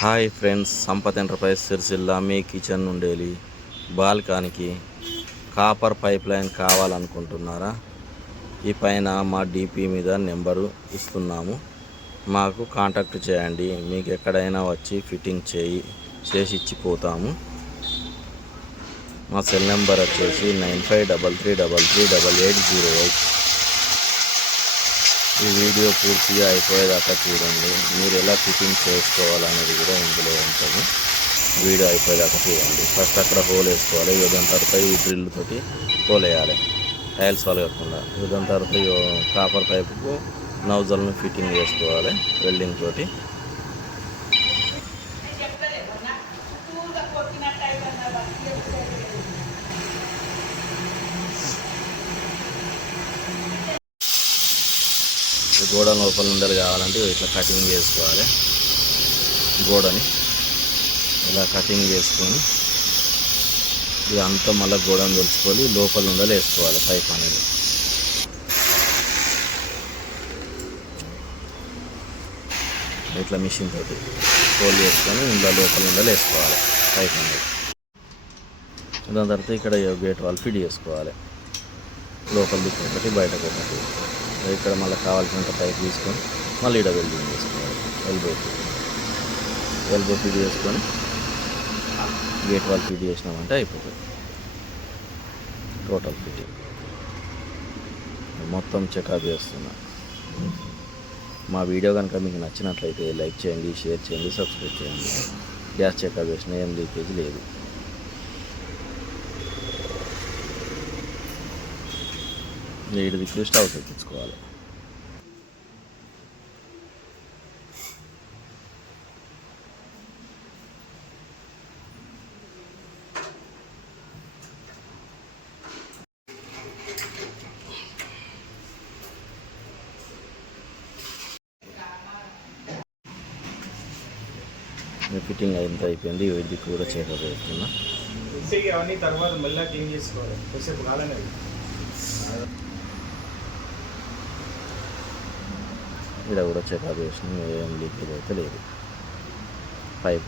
Hi friends, Sampath enterprise Sirisilla మీ kitchen నుండేలి బాల్కానికి కాపర్ పైప్ లైన్ కావాలనుకుంటున్నారా? ఈ పైన మా డిపి మీద నెంబరు ఇస్తున్నాము, మాకు కాంటాక్ట్ చేయండి. మీకు ఎక్కడైనా వచ్చి ఫిట్టింగ్ చేసి ఇచ్చిపోతాము. మా సెల్ నెంబర్ వచ్చేసి 9533338808. ఈ వీడియో పూర్తిగా అయిపోయేదాకా చూడండి. మీరు ఎలా ఫిట్టింగ్ చేసుకోవాలనేది కూడా ఇందులో ఉంటుంది. వీడియో అయిపోయేదాకా చూడండి. ఫస్ట్ అక్కడ హోల్ వేసుకోవాలి. దాని తర్వాత ఈ డ్రిల్ తోటి హోల్ వేయాలి, టైల్స్ వలగకుండా. దాని తర్వాత కాపర్ పైపుకు నౌజల్ను ఫిట్టింగ్ చేసుకోవాలి వెల్డింగ్ తోటి. గోడ లోపల ఉండలు కావాలంటే ఇట్లా కటింగ్ చేసుకోవాలి. గోడని ఇలా కటింగ్ చేసుకొని ఇది అంతా మళ్ళీ గోడను తెలుసుకొని లోపల ఉండలు వేసుకోవాలి. పైప్ అనేది ఇట్లా మిషన్ తోటి హోల్ చేసుకొని ఇందులో లోపల ఉండలు వేసుకోవాలి పైప్ అనేది. దాని తర్వాత ఇక్కడ గేట్ వాల్ ఫిట్ చేసుకోవాలి. లోపల దిక్కు ఒకటి, బయటకు ఒకటి. ఇక్కడ మళ్ళీ కావాల్సినంత పైప్ తీసుకొని మళ్ళీ ఇక్కడ వెల్డింగ్ చేసుకోవాలి. ఎల్బో ఫిట్ చేసుకొని గేట్ వాల్ ఫిట్ చేసినామంటే అయిపోతుంది. టోటల్ ఫిట్టింగ్ మొత్తం చెకప్ చేస్తున్నా. మా వీడియో కనుక మీకు నచ్చినట్లయితే లైక్ చేయండి, షేర్ చేయండి, సబ్స్క్రైబ్ చేయండి. గ్యాస్ చెకప్ చేసిన ఏం లీకేజ్ లేదు. నీటి దిక్కు స్టవ్ తెప్పించుకోవాలి. ఫిట్టింగ్ అయింత అయిపోయింది. ఈ దిక్కు కూడా చెకప్ చేస్తున్నా. అవన్నీ తర్వాత మళ్ళీ క్లీన్ చేసుకోవాలి. కొద్దిసేపు కాలనే ఇక్కడ కూడా చెకప్ చేసినాం, ఏం లీకేజ్ అయితే లేదు. పైపు